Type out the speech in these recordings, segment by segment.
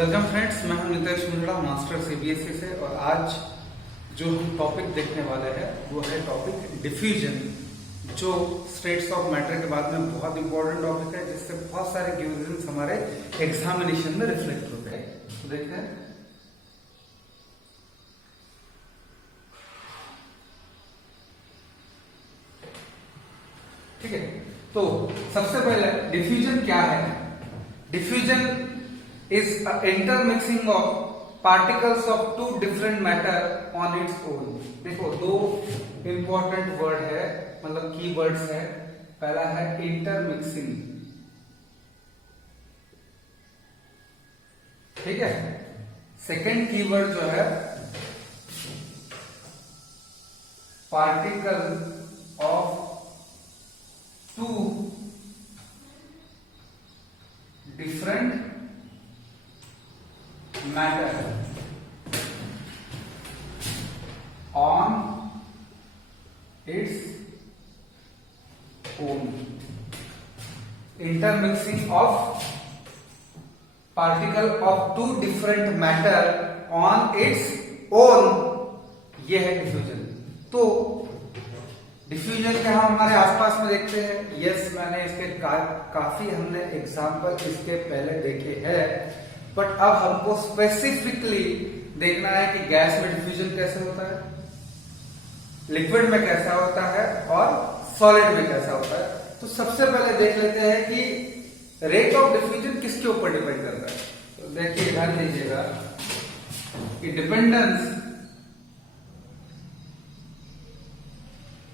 Welcome friends, मैं हूं नितेश मुंडा, master CBSE से। और आज जो हम टॉपिक देखने वाले हैं वो है टॉपिक डिफ्यूजन, जो स्टेट्स ऑफ मैटर के बाद में बहुत इंपॉर्टेंट टॉपिक है, जिससे बहुत सारे क्वेश्चंस हमारे एग्जामिनेशन में रिफ्लेक्ट होते हैं। तो देखते हैं। ठीक है, तो सबसे पहले डिफ्यूजन क्या है। Diffusion is a intermixing of particles of two different matter on its own। देखो, दो इंपॉर्टेंट वर्ड है, मतलब की वर्ड्स है। पहला है इंटरमिक्सिंग, ठीक है। सेकंड कीवर्ड जो है particle of two different matter on its own। intermixing of particle of two different matter on its own, ये है डिफ्यूजन। तो डिफ्यूजन क्या हम हमारे आसपास में देखते हैं। यस, मैंने इसके काफी हमने एग्जाम्पल इसके पहले देखे हैं, बट अब हमको स्पेसिफिकली देखना है कि गैस में डिफ्यूजन कैसे होता है, लिक्विड में कैसा होता है और सॉलिड में कैसा होता है। तो सबसे पहले देख लेते हैं कि रेट ऑफ डिफ्यूजन किसके ऊपर डिपेंड करता है। तो देखिए, ध्यान दीजिएगा कि dependence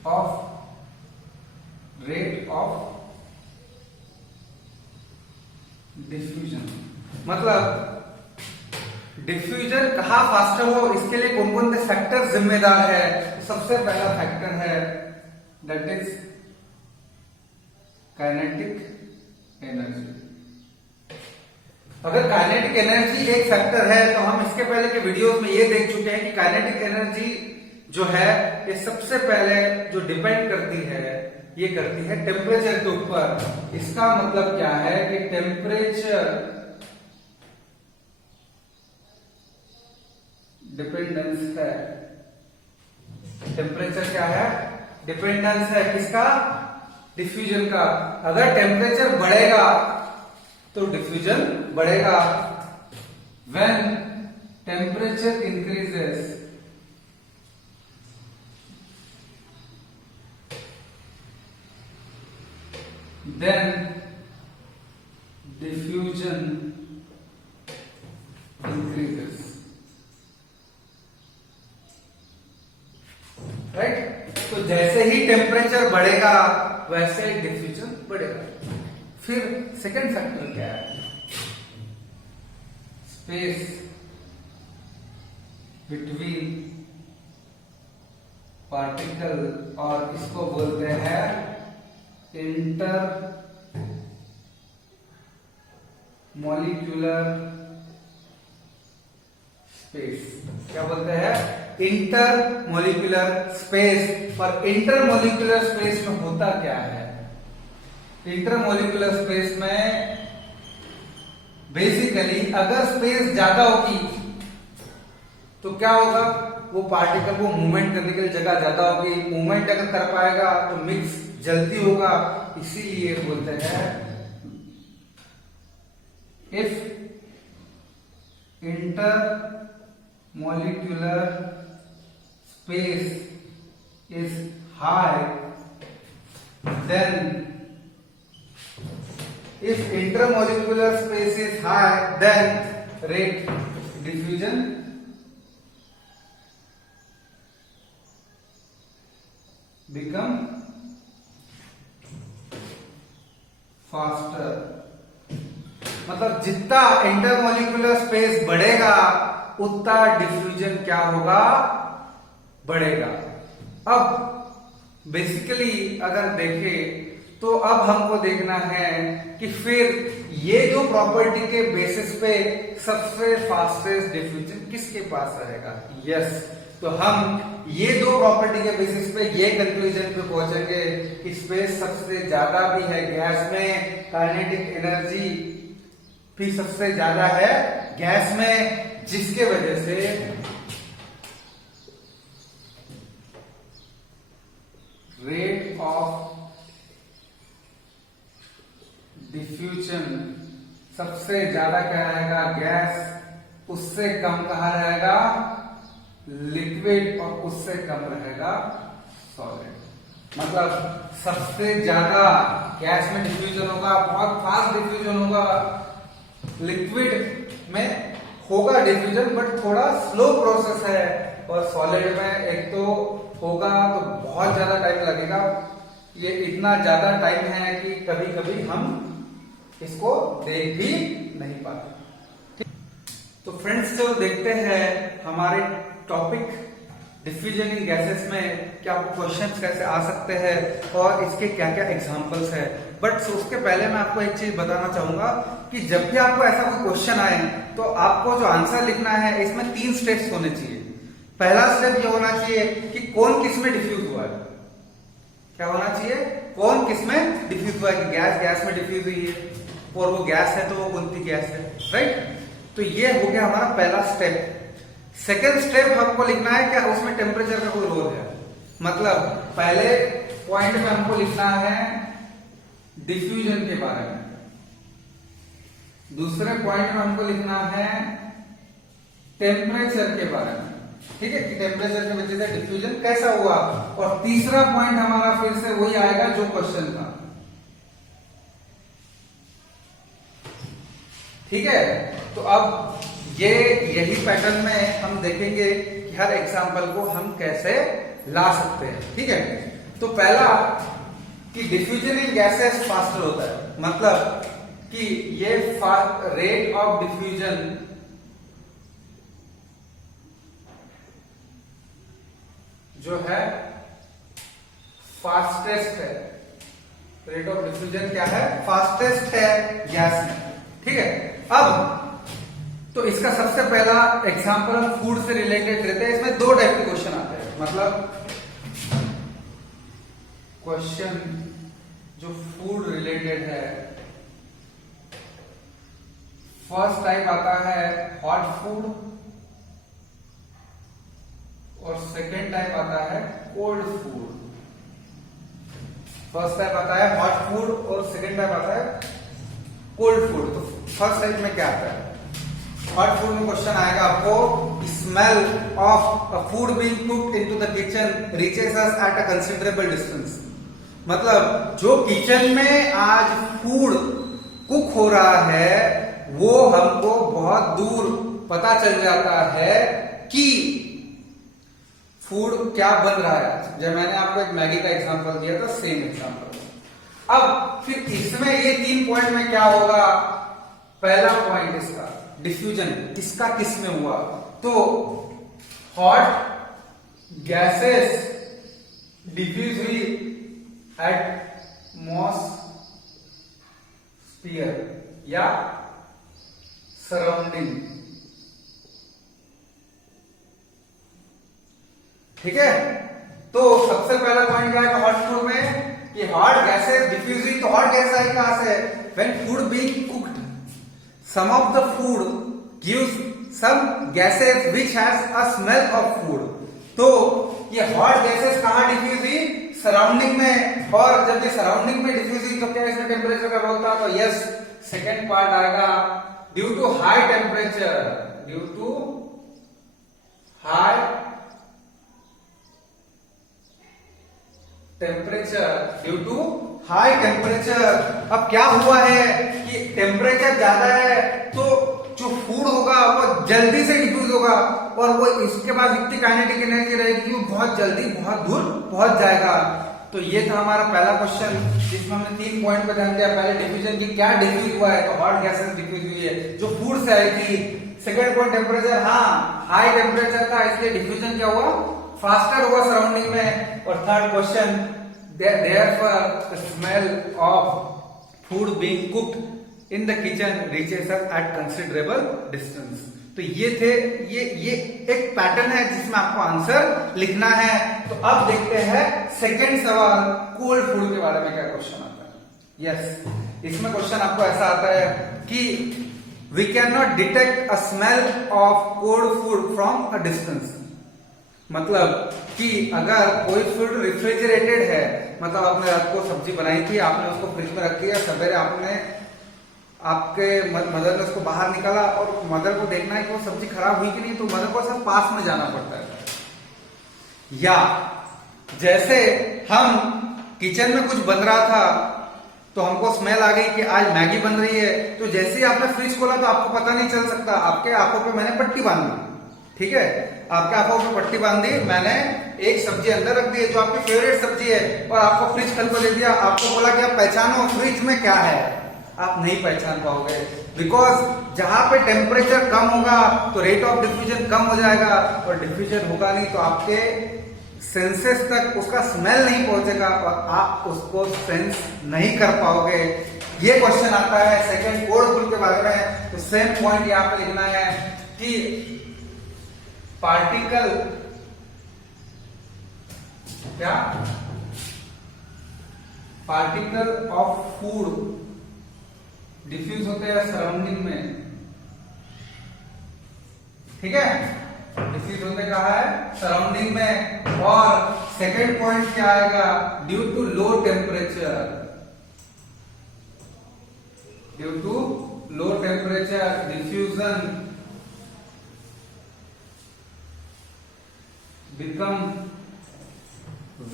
of rate of diffusion, मतलब डिफ्यूजन कहां फास्टर हो, इसके लिए कौन कौन से फैक्टर जिम्मेदार है। तो सबसे पहला फैक्टर है दैट इज काइनेटिक एनर्जी। अगर काइनेटिक एनर्जी एक फैक्टर है, तो हम इसके पहले के वीडियोस में ये देख चुके हैं कि काइनेटिक एनर्जी जो है ये सबसे पहले जो डिपेंड करती है, ये करती है टेम्परेचर के ऊपर। इसका मतलब क्या है कि टेम्परेचर डिपेंडेंस है। टेम्परेचर क्या है? डिपेंडेंस है किसका? डिफ्यूजन का। अगर टेम्परेचर बढ़ेगा तो डिफ्यूजन बढ़ेगा। When temperature increases then diffusion increases, right. तो जैसे ही टेम्परेचर बढ़ेगा वैसे ही डिफ्यूजन बढ़ेगा। फिर सेकंड फैक्टर क्या है? स्पेस बिटवीन पार्टिकल, और इसको बोलते हैं इंटर मॉलिक्यूलर स्पेस। क्या बोलते हैं? Inter molecular space. और इंटर मॉलिक्यूलर स्पेस में होता क्या है? इंटर मॉलिक्यूलर स्पेस में बेसिकली अगर स्पेस ज्यादा होगी तो क्या होगा, वो पार्टिकल को मूवमेंट करने के लिए जगह ज्यादा होगी। मूवमेंट अगर कर पाएगा तो मिक्स जल्दी होगा। इसीलिए बोलते हैं if intermolecular space is high, then if intermolecular space is high, then rate diffusion become faster. मतलब जितना इंटरमॉलिक्यूलर स्पेस बढ़ेगा उतना डिफ्यूजन क्या होगा? बढ़ेगा। अब बेसिकली अगर देखें तो अब हमको देखना है कि फिर ये जो प्रॉपर्टी के बेसिस पे सबसे फास्टेस्ट डिफ्यूजन किसके पास रहेगा। यस, तो हम ये दो प्रॉपर्टी के बेसिस पे ये कंक्लूजन पे पहुंचेंगे कि स्पेस सबसे ज्यादा भी है गैस में, काइनेटिक एनर्जी भी सबसे ज्यादा है गैस में, जिसके वजह से रेट ऑफ डिफ्यूजन सबसे ज्यादा क्या रहेगा, गैस, उससे कम कहा रहेगा लिक्विड, और उससे कम रहेगा सॉलिड। मतलब सबसे ज्यादा गैस में डिफ्यूजन होगा, बहुत फास्ट डिफ्यूजन होगा, लिक्विड में होगा डिफ्यूजन बट थोड़ा स्लो प्रोसेस है, और सॉलिड में एक तो होगा तो बहुत ज्यादा टाइम लगेगा। ये इतना ज्यादा टाइम है कि कभी कभी हम इसको देख भी नहीं पाते। तो फ्रेंड्स, चलो देखते हैं हमारे टॉपिक डिफ्यूजन इन गैसेस में क्या क्वेश्चंस कैसे आ सकते हैं और इसके क्या क्या एग्जांपल्स है। बट उसके पहले मैं आपको एक चीज बताना चाहूंगा कि जब भी आपको ऐसा कोई क्वेश्चन आए तो आपको जो आंसर लिखना है इसमें 3 स्टेप्स होने चाहिए। पहला स्टेप ये होना चाहिए कि कौन किस में डिफ्यूज हुआ है। क्या होना चाहिए, कौन किस में डिफ्यूज हुआ है, कि गैस गैस में डिफ्यूज हुई है, और वो गैस है तो वो कौन सी गैस है, राइट। तो ये हो गया हमारा पहला स्टेप। सेकेंड स्टेप हमको लिखना है क्या उसमें टेम्परेचर का कोई रोल है। मतलब पहले पॉइंट में हमको लिखना है डिफ्यूजन के बारे में, दूसरे पॉइंट में हमको लिखना है टेम्परेचर के बारे में, ठीक है, कि टेम्परेचर की वजह से डिफ्यूजन कैसा हुआ, और तीसरा पॉइंट हमारा फिर से वही आएगा जो क्वेश्चन था, ठीक है। तो अब यही पैटर्न में हम देखेंगे कि हर एग्जांपल को हम कैसे ला सकते हैं, ठीक है। तो पहला कि डिफ्यूजन इन गैसेस फास्टर होता है, मतलब कि ये रेट ऑफ डिफ्यूजन जो है फास्टेस्ट है। रेट ऑफ डिफ्यूजन क्या है, फास्टेस्ट है गैस में, ठीक है। अब तो इसका सबसे पहला एग्जांपल हम फूड से रिलेटेड रहते हैं। इसमें 2 टाइप के क्वेश्चन आते हैं, मतलब क्वेश्चन जो फूड रिलेटेड है। फर्स्ट टाइप आता है हॉट फूड और सेकेंड टाइप आता है कोल्ड फूड। फर्स्ट टाइप आता है हॉट फूड और सेकेंड टाइप आता है कोल्ड फूड। तो फर्स्ट टाइप में क्या आता है, हॉट फूड में क्वेश्चन आएगा आपको, smell of a food being cooked into the kitchen reaches us at a considerable distance. मतलब जो किचन में आज फूड कुक हो रहा है वो हमको बहुत दूर पता चल जाता है कि फूड क्या बन रहा है। जब मैंने आपको एक मैगी का एग्जांपल दिया था, सेम एग्जांपल। अब फिर इसमें ये 3 पॉइंट में क्या होगा, पहला पॉइंट इसका डिफ्यूजन किसका किस में हुआ, तो हॉट गैसेस डिफ्यूज हुई एटमॉस्फियर या सराउंडिंग, ठीक है। तो सबसे पहला पॉइंट क्या है हॉट फूड में, कि हॉट गैसेस डिफ्यूज हुई। तो हॉट गैस आई कहां से, when food being cooked some of the food gives some gases which has a smell of food। तो ये हॉट गैसेस कहां डिफ्यूज हुई, सराउंडिंग में। और जब ये सराउंडिंग में डिफ्यूज हुई तो क्या इसमें टेम्परेचर का रोल था, तो यस, सेकेंड पार्ट आएगा due to high temperature, due to high temperature, due to high temperature. अब क्या हुआ है कि टेम्परेचर ज्यादा है तो जो फूड होगा वो जल्दी से डिफ्यूज होगा, और वो इसके बाद इतनी काइनेटिक एनर्जी रहेगी कि वो बहुत जल्दी बहुत दूर पहुंच जाएगा। तो ये था हमारा पहला क्वेश्चन जिसमें हमने 3 पॉइंट पर ध्यान दिया। पहले डिफ्यूजन की क्या डिफ्यूज हुआ है, तो हॉट गैसेस डिफ्यूज हुई है जो फूड से आई थी। सेकेंड पॉइंट टेम्परेचर, हाँ हाई टेम्परेचर था इसलिए डिफ्यूजन क्या हुआ, फास्टर हुआ सराउंडिंग में। और third question, therefore the smell of food being cooked in the kitchen reaches us at considerable distance। तो ये थे ये एक पैटर्न है जिसमें आपको आंसर लिखना है। तो अब देखते हैं सेकंड सवाल, कोल्ड फूड के बारे में क्या क्वेश्चन आता है। यस, इसमें क्वेश्चन आपको ऐसा आता है कि we can not detect a smell of cold food from a distance. मतलब कि अगर कोई फूड रेफ्रिजरेटेड है, मतलब आपने रात को सब्जी बनाई थी, आपने उसको फ्रिज में रख दिया, सवेरे आपने आपके मदर ने उसको बाहर निकाला और मदर को देखना है कि वो सब्जी खराब हुई कि नहीं, तो मदर को सब पास में जाना पड़ता है। या जैसे हम किचन में कुछ बन रहा था तो हमको स्मेल आ गई कि आज मैगी बन रही है, तो जैसे ही आपने फ्रिज खोला तो आपको पता नहीं चल सकता, आपके आंखों पे मैंने पट्टी बांध दी, ठीक है, आपके आंखों पे पट्टी बांध दी, मैंने एक सब्जी अंदर रख दी है जो आपकी फेवरेट सब्जी है और आपको फ्रिज खोल कर दे दिया, आपको बोला कि आप पहचानो फ्रिज में क्या है, आप नहीं पहचान पाओगे, बिकॉज जहां पे टेम्परेचर कम होगा तो रेट ऑफ डिफ्यूजन कम हो जाएगा और डिफ्यूजन होगा नहीं तो आपके सेंसेस तक उसका स्मेल नहीं पहुंचेगा और आप उसको सेंस नहीं कर पाओगे। ये क्वेश्चन आता है सेकंड कोल्ड फूड के बारे में, तो सेम पॉइंट यहां पे लिखना है कि पार्टिकल क्या पार्टिकल ऑफ फूड डिफ्यूज होते हैं सराउंडिंग में, ठीक है, डिफ्यूज होते कहा है सराउंडिंग में। और सेकंड पॉइंट क्या आएगा, due to low temperature, due to low temperature diffusion become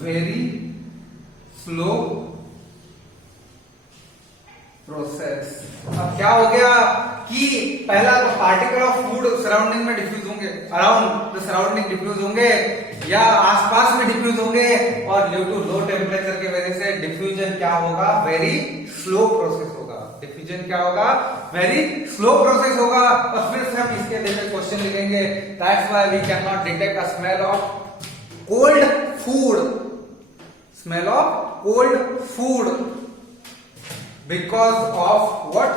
very slow process. अब क्या हो गया कि पहला तो पार्टिकल ऑफ फूड सराउंडिंग में डिफ्यूज होंगे, अराउंड द सराउंडिंग डिफ्यूज होंगे या आसपास में डिफ्यूज होंगे, और ड्यू टू लो टेम्परेचर की वजह से डिफ्यूजन क्या होगा, वेरी स्लो प्रोसेस होगा, डिफ्यूजन क्या होगा, वेरी स्लो प्रोसेस होगा। और फिर से हम इसके लिए क्वेश्चन लिखेंगे, that's why we can not detect a smell of cold food, smell of cold food because of what,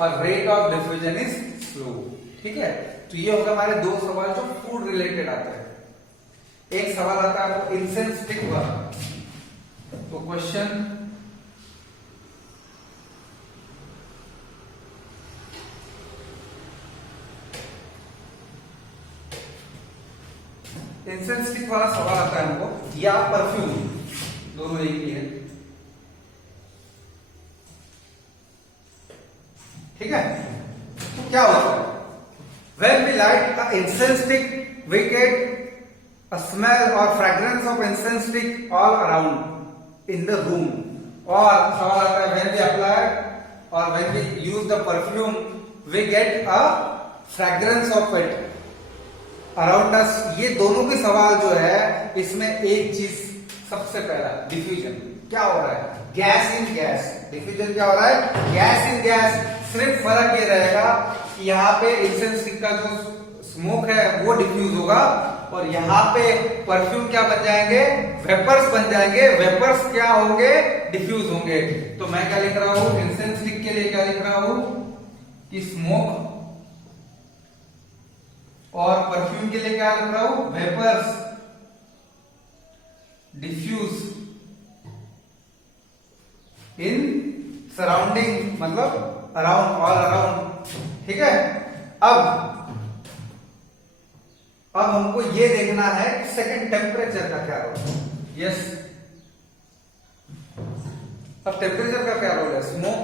और rate of diffusion is slow, ठीक है। तो ये होगा हमारे दो सवाल जो फूड रिलेटेड आते हैं। एक सवाल आता है वो इंसेंस स्टिक वाला, तो क्वेश्चन इंसेंस स्टिक वाला सवाल आता है हमको, या परफ्यूम, दोनों एक ही है, ठीक है। तो क्या होता है, when we light a incense stick we get a smell or fragrance of incense stick all around in the room, और सवाल आता है when we apply or when we use the perfume we get a fragrance of it around us। ये दोनों के सवाल जो है इसमें एक चीज सबसे पहला डिफ्यूजन क्या हो रहा है, गैस इन गैस, डिफ्यूजन क्या हो रहा है, गैस इन गैस। सिर्फ फर्क ये रहेगा कि यहाँ पे इंसेंस स्टिक का जो स्मोक है वो डिफ्यूज होगा और यहाँ पे परफ्यूम क्या बन जाएंगे, वेपर्स बन जाएंगे, वेपर्स क्या होंगे, डिफ्यूज होंगे। तो मैं क्या लिख रहा हूं, इंसेंस स्टिक के लिए क्या लिख रहा हूं कि स्मोक, और परफ्यूम के लिए क्या लिख रहा हूं, वेपर्स डिफ्यूज इन सराउंडिंग, मतलब अराउंड, ऑल अराउंड, ठीक है। अब हमको ये देखना है कि सेकंड टेम्परेचर का क्या रोल है। यस, अब टेम्परेचर का क्या रोल है, स्मोक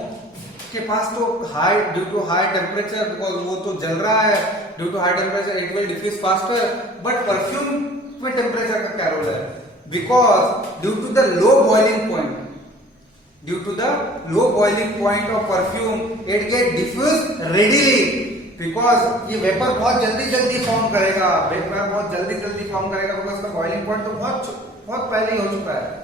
के पास तो high, due to high temperature, because वो तो जल रहा है, due to high temperature it will diffuse faster. But perfume में टेम्परेचर का क्या रोल है, because due to the low boiling point, due to the low boiling point of perfume it get diffused readily, because ये vapour बहुत जल्दी form करेगा, vapour बहुत जल्दी फॉर्म करेगा, बिकॉज उसका बॉइलिंग पॉइंट तो बहुत पहले ही हो चुका है।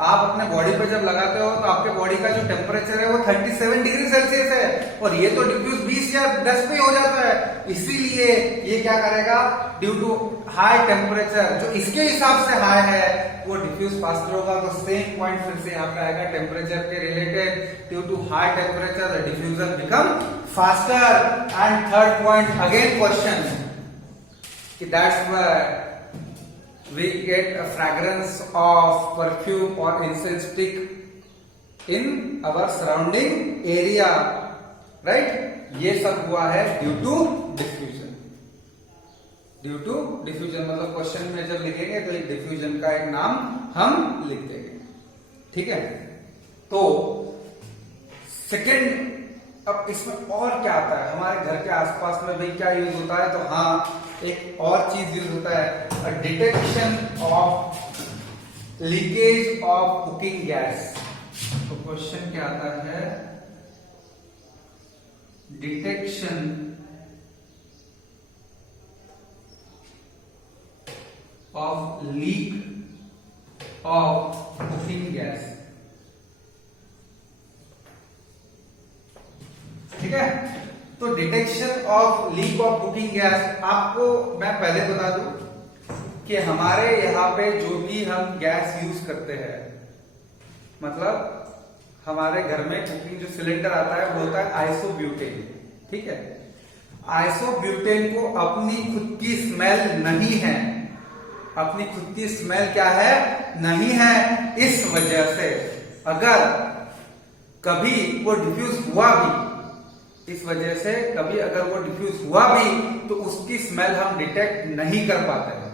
आप अपने बॉडी पे जब लगाते हो तो आपके बॉडी का जो टेम्परेचर है वो 37 डिग्री सेल्सियस है और ये तो डिफ्यूज 20 या 10 पे हो जाता है। इसीलिए ये क्या करेगा, ड्यू टू हाई टेम्परेचर, जो इसके हिसाब से हाई है वो डिफ्यूज फास्टर होगा। तो सेम पॉइंट फिर से यहाँ पे आएगा टेम्परेचर के related, due to high temperature the diffusion become faster. And third point again question कि that's why we get a fragrance of perfume or incense stick in our surrounding area, right. ये सब हुआ है due to diffusion. Due to diffusion मतलब question में जब लिखेंगे तो डिफ्यूजन का एक नाम हम लिख देंगे, ठीक है। तो सेकेंड, अब इसमें और क्या आता है, हमारे घर के आसपास में भाई क्या यूज होता है, तो हाँ एक और चीज यूज होता है, detection of leakage of cooking gas. तो क्वेश्चन क्या आता है, detection of leak of cooking gas, ठीक है। तो detection of leak of cooking gas, आपको मैं पहले बता दूं कि हमारे यहाँ पे जो भी हम गैस यूज करते हैं, मतलब हमारे घर में कुकिंग जो सिलेंडर आता है वो होता है आइसोब्यूटेन, ठीक है। आइसोब्यूटेन को अपनी खुद की स्मेल नहीं है, अपनी खुद की स्मेल क्या है, नहीं है। इस वजह से अगर कभी वो डिफ्यूज हुआ भी, इस वजह से कभी अगर वो डिफ्यूज हुआ भी तो उसकी स्मेल हम डिटेक्ट नहीं कर पाते हैं।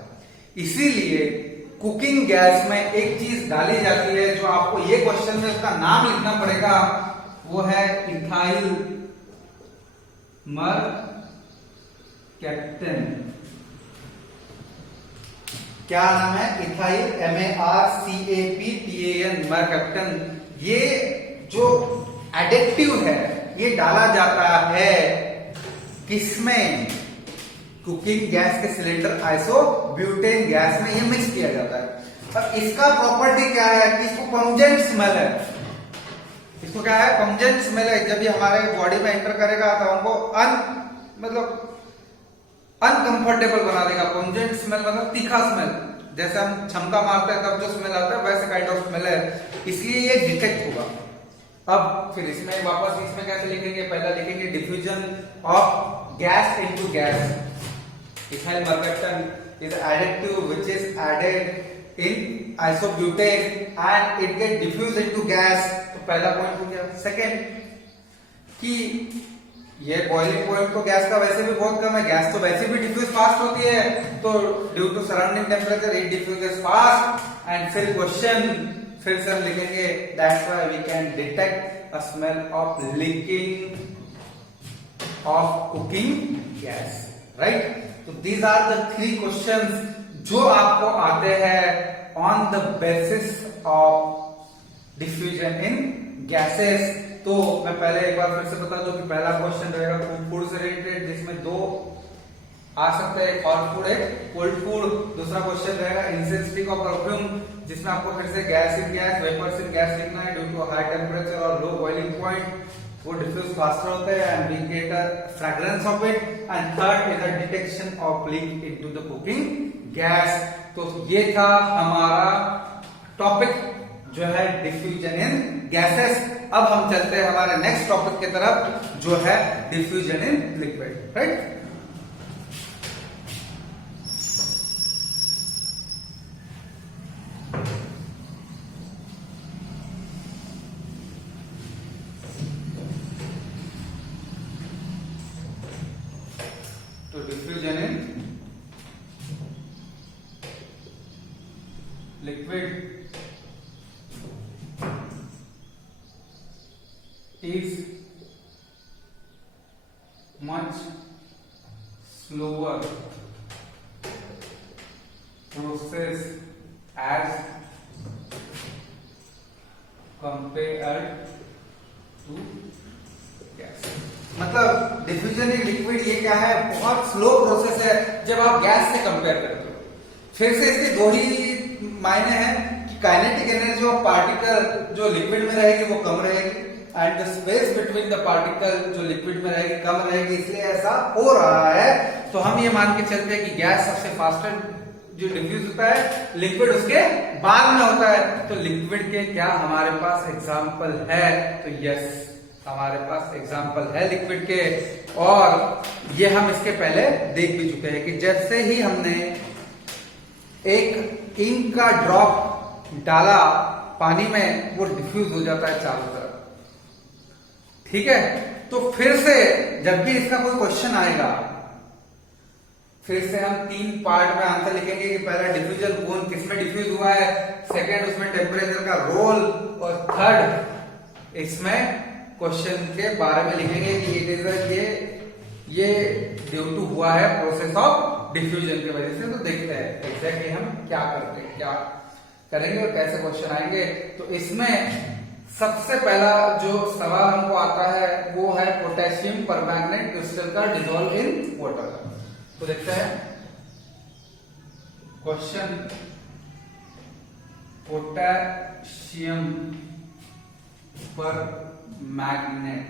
इसीलिए कुकिंग गैस में एक चीज डाली जाती है, जो आपको ये क्वेश्चन में उसका नाम लिखना पड़ेगा, वो है इथाइल मरकैप्टन। क्या नाम है, इथाइल MARCAPTAN, मरकैप्टन। ये जो एडिटिव है ये डाला जाता है किसमें, कुकिंग गैस के सिलेंडर आइसोब्यूटेन गैस में ये मिक्स किया जाता है। और इसका प्रॉपर्टी क्या है कि इसको पंजेंट स्मेल है, इसको क्या है, पंजेंट स्मेल है। जब ये हमारे बॉडी में एंटर करेगा तो हमको मतलब अनकंफर्टेबल बना देगा। पंजेंट स्मेल मतलब तीखा स्मेल, जैसे हम क्षमता मारते हैं तब जो स्मेल आता है वैसे काइंड ऑफ स्मेल है, इसलिए ये डिटेक्ट होगा। अब फिर इसमें वापस इसमें कैसे लिखेंगे, पहला लिखेंगे diffusion of gas into gas. Ethyl mercaptan is additive which is added in isobutane and it get diffused into gas। तो पहला पॉइंट हो गया। सेकेंड कि ये बॉइलिंग पॉइंट तो गैस का वैसे भी बहुत कम है, गैस तो वैसे भी डिफ्यूज फास्ट होती है, तो due to surrounding temperature it diffuses fast. And फिर क्वेश्चन फिर से हम लिखेंगे that's why we can detect a smell of leaking of cooking gas, right. तो दीज आर द 3 क्वेश्चंस जो आपको आते हैं on the basis of diffusion in gases. तो मैं पहले एक बार फिर से बता दूं कि पहला क्वेश्चन रहेगा फूड से रिलेटेड, जिसमें 2 आ सकते हैं, हॉट फूड एक कोल्ड फूड। दूसरा क्वेश्चन रहेगा इंटेंसिटी ऑफ परफ्यूम, जिसमें आपको फिर से gas in gas, vapours in gas लिखना है। ड्यू टू हाई टेम्परेचर और लो बॉइलिंग पॉइंट वो डिफ्यूज फास्टर होते हैं and we get a fragrance of it. And third is the detection of leak into the cooking gas. तो ये था हमारा टॉपिक जो है डिफ्यूजन इन गैसेस। अब हम चलते हैं हमारे नेक्स्ट टॉपिक की तरफ जो है डिफ्यूजन इन लिक्विड, राइट। तो diffusion in liquid is much slower process as compared to gas। मतलब डिफ्यूजन इन लिक्विड ये क्या है, बहुत स्लो प्रोसेस है जब आप गैस से कंपेयर करते हो। फिर से इसके 2 ही मायने हैं कि काइनेटिक एनर्जी ऑफ पार्टिकल जो लिक्विड में रहेगी वो कम रहेगी and the space between the particle जो लिक्विड में रहेगी कम रहेगी, इसलिए ऐसा हो रहा है। तो हम ये मान के चलते हैं कि गैस सबसे फास्टर जो डिफ्यूज होता है, लिक्विड उसके बाद में होता है। तो लिक्विड के क्या हमारे पास एग्जाम्पल है, तो यस हमारे पास एग्जाम्पल है लिक्विड के। और ये हम इसके पहले देख भी चुके हैं कि जैसे ही हमने एक इंक का ड्रॉप डाला पानी में वो डिफ्यूज हो जाता है चारों तरफ, ठीक है। तो फिर से जब भी इसका कोई क्वेश्चन आएगा, फिर से हम 3 पार्ट में आंसर लिखेंगे कि पहला डिफ्यूजन कौन किसमें डिफ्यूज हुआ है, सेकंड उसमें टेम्परेचर का रोल, और थर्ड इसमें क्वेश्चन के बारे में लिखेंगे कि इट इज ये ड्यू टू हुआ है प्रोसेस ऑफ डिफ्यूजन की वजह से। तो देखते हैं एग्जैक्टली हम क्या करते हैं, क्या करेंगे और कैसे क्वेश्चन आएंगे। तो इसमें सबसे पहला जो सवाल हमको आता है वो है पोटेशियम परमैंगनेट क्रिस्टल का डिसॉल्व इन वाटर। तो देखते हैं क्वेश्चन, पोटेशियम परमैंगनेट,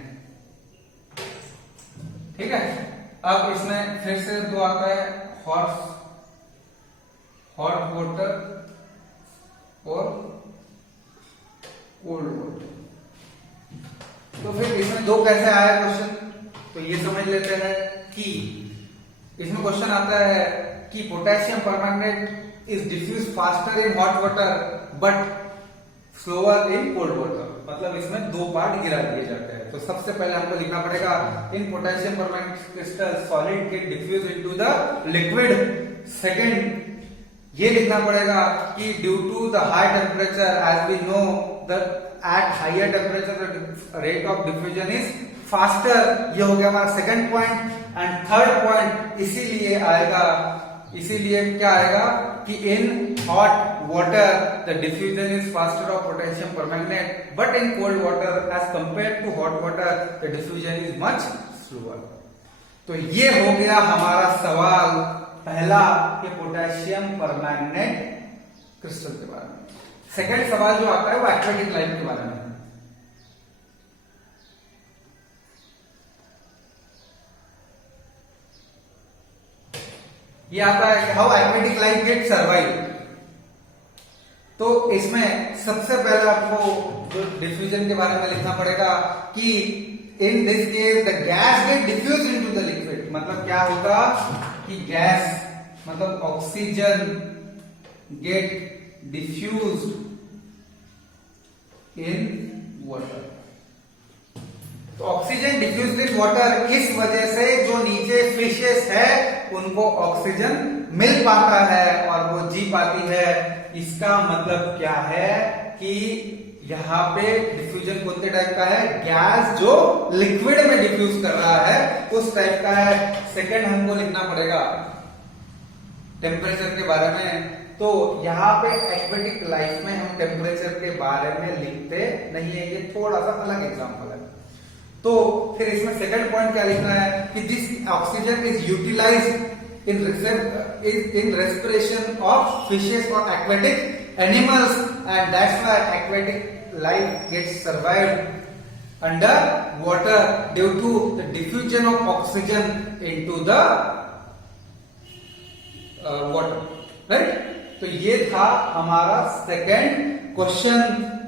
ठीक है। अब इसमें फिर से दो आता है, हॉट वाटर और कोल्ड वाटर। तो फिर इसमें दो कैसे आया क्वेश्चन, तो ये समझ लेते हैं कि इसमें क्वेश्चन आता है कि potassium permanganate is diffuse faster in hot water but slower in cold water. मतलब इसमें 2 पार्ट गिरा दिए जाते हैं। तो सबसे पहले हमको लिखना पड़ेगा in potassium permanganate crystal solid get diffuse into the liquid. Second ये लिखना पड़ेगा कि due to the high temperature as we know the at higher temperature the rate of diffusion is faster. ये हो गया हमारा second point. And third point इसीलिए आएगा, इसीलिए क्या आएगा कि in hot water the diffusion is faster of potassium permanganate but in cold water as compared to hot water the diffusion is much slower। तो ये हो गया हमारा सवाल पहला कि पोटेशियम परमैंगनेट क्रिस्टल के बारे में। सेकंड सवाल जो आता है वो एक्वेटिक लाइफ के बारे में। ये आता है how aquatic life gate survive. तो इसमें सबसे पहले आपको जो डिफ्यूजन के बारे में लिखना पड़ेगा कि in this case the gas get diffuse into the liquid. मतलब क्या होगा कि गैस मतलब oxygen get diffused in water. तो ऑक्सीजन डिफ्यूज्ड इन वाटर इस वजह से जो नीचे फिशेस है उनको ऑक्सीजन मिल पाता है और वो जी पाती है। इसका मतलब क्या है कि यहां पे डिफ्यूजन कौन टाइप का है, गैस जो लिक्विड में डिफ्यूज कर रहा है उस टाइप का है। सेकंड हमको लिखना पड़ेगा टेम्परेचर के बारे में। तो यहाँ पे एक्वेटिक लाइफ में हम टेम्परेचर के बारे में लिखते नहीं है, ये थोड़ा सा अलग एग्जांपल है। तो फिर इसमें सेकंड पॉइंट क्या लिखना है कि this oxygen is utilised in respiration of fishes or aquatic animals and that's why aquatic life gets survived under water due to the diffusion of oxygen into the water, right? तो ये था हमारा second question.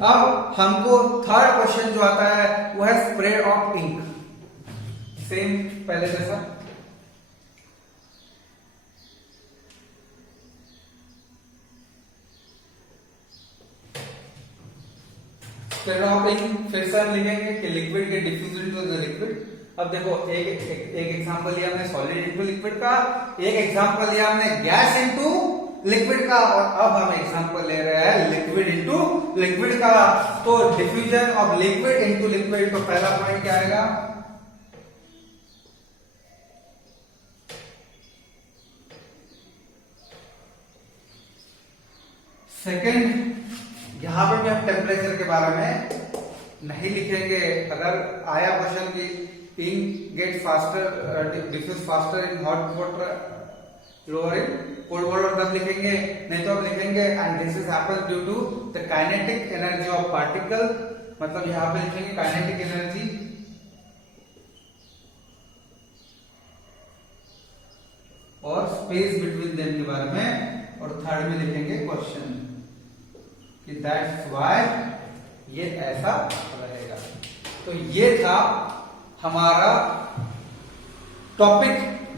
अब हमको third question जो आता है वो है स्प्रेड ऑफ इंक। सेम पहले जैसा फिर से हम लिखेंगे कि लिक्विड के डिफ्यूज इनटू द लिक्विड। अब देखो एक एग्जांपल लिया हमने सॉलिड इनटू लिक्विड का, एक एग्जांपल लिया हमने गैस इनटू लिक्विड का, और अब हम एग्जांपल ले रहे हैं लिक्विड इनटू लिक्विड का। तो diffusion of liquid into liquid, तो पहला पॉइंट क्या आएगा, सेकंड यहां पर भी हम टेम्परेचर के बारे में नहीं लिखेंगे। अगर आया क्वेश्चन कि ink get faster diffuse faster in hot water lower in cold water तब लिखेंगे, नहीं तो अब लिखेंगे and this is happen due to the kinetic energy of particle. मतलब यहां पे लिखेंगे काइनेटिक एनर्जी और स्पेस बिटवीन देम के बारे में, और थर्ड में लिखेंगे क्वेश्चन कि दैट्स व्हाई ये ऐसा रहेगा। तो ये था हमारा टॉपिक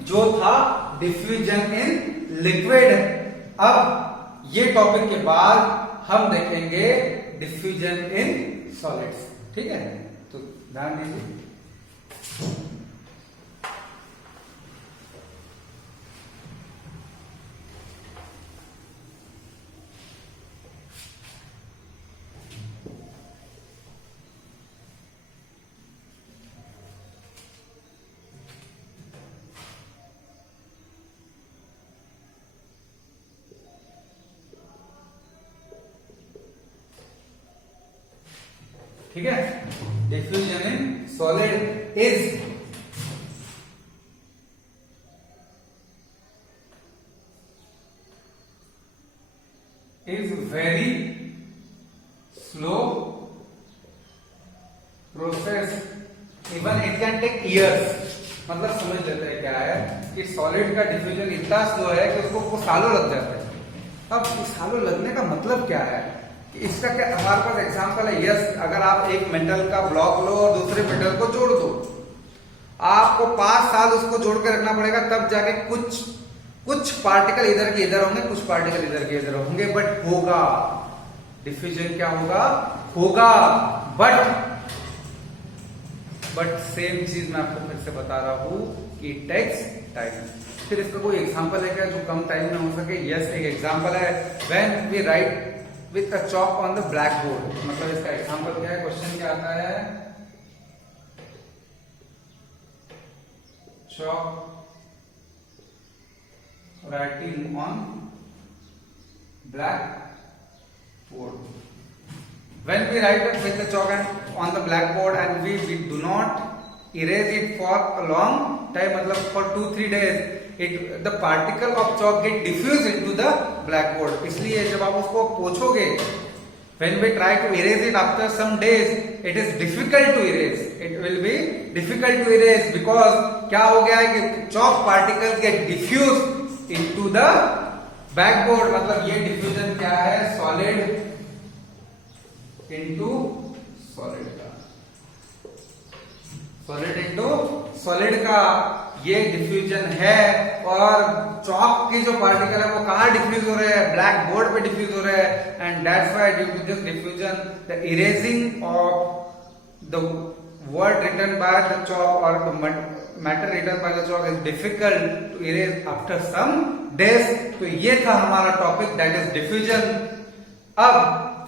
जो था डिफ्यूजन इन लिक्विड। अब ये टॉपिक के बाद हम देखेंगे डिफ्यूजन इन सॉलिड्स, ठीक है। तो ध्यान दीजिए। ठीक है, diffusion in solid is very slow process, even it can take years. मतलब समझ लेते हैं क्या है कि सॉलिड का डिफ्यूजन इतना स्लो है कि उसको सालों लग जाते हैं। अब सालों लगने का मतलब क्या है कि इसका क्या, हमारे पास एग्जांपल है। यस, अगर आप एक मेटल का ब्लॉक लो और दूसरे मेटल को जोड़ दो, आपको 5 साल उसको जोड़ के रखना पड़ेगा, तब जाके कुछ पार्टिकल इधर के इधर होंगे, कुछ पार्टिकल इधर के इधर होंगे, बट होगा डिफ्यूजन। क्या होगा, बट सेम चीज मैं आपको फिर से बता रहा हूं कि टेक्स टाइम। फिर इसका कोई एग्जांपल है क्या जो कम टाइम में हो सके? यस, एक एग्जांपल है, when we write with a chalk on the black board. मतलब इसका एग्जांपल क्या है, क्वेश्चन क्या आता है, chalk writing on black board. When we write it with the chalk and on the blackboard and we do not erase it for a long time, मतलब for 2-3 days, the particle of chalk get diffused into the blackboard. इसलिए जब आप उसको पोंछोगे, when we try to erase it after some days, it is difficult to erase. It will be difficult to erase because क्या हो गया है कि chalk particles get diffused into the backboard. मतलब ये डिफ्यूजन क्या है, सॉलिड इंटू सॉलिड का, सॉलिड इंटू सॉलिड का ये डिफ्यूजन है। और चॉक के जो पार्टिकल है वो कहां डिफ्यूज हो रहे हैं, ब्लैक बोर्ड पे डिफ्यूज हो रहे हैं। And that's why due to this diffusion the erasing of the word written by the chalk और the matter written by the chalk is difficult to erase after some days. तो ये था हमारा topic, that is diffusion. अब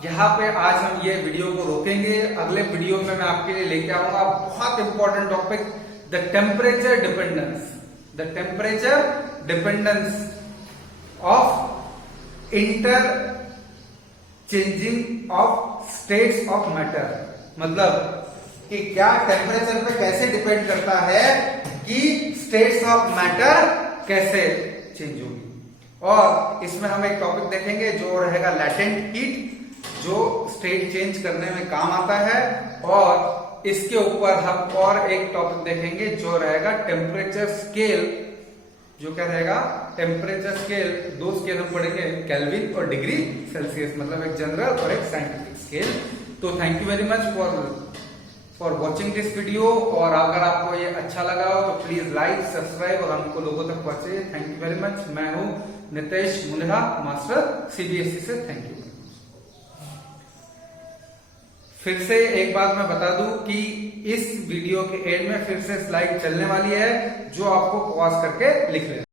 यहाँ पे आज हम ये वीडियो को रोकेंगे, अगले वीडियो में मैं आपके लिए लेके आऊंगा बहुत important topic, the temperature dependence, the temperature dependence of inter changing of states of matter. मतलब कि क्या टेम्परेचर पे कैसे डिपेंड करता है कि स्टेट्स ऑफ मैटर कैसे चेंज होगी। और इसमें हम एक टॉपिक देखेंगे जो रहेगा लैटेंट हीट, जो स्टेट चेंज करने में काम आता है। और इसके ऊपर हम और एक टॉपिक देखेंगे जो रहेगा टेम्परेचर स्केल, जो क्या रहेगा, टेम्परेचर स्केल। 2 स्केल हम पढ़ेंगे, केल्विन और डिग्री सेल्सियस, मतलब एक जनरल और एक साइंटिफिक स्केल। तो thank you very much for watching this video. और अगर आपको ये अच्छा लगा हो तो प्लीज लाइक, सब्सक्राइब और हमको लोगों तक पहुंचे। Thank you very much. मैं हूं नितेश मुन्हा, मास्टर सीबीएसई से। Thank you. फिर से एक बात मैं बता दूं कि इस वीडियो के एंड में फिर से स्लाइड चलने वाली है जो आपको पॉज करके लिख लेना।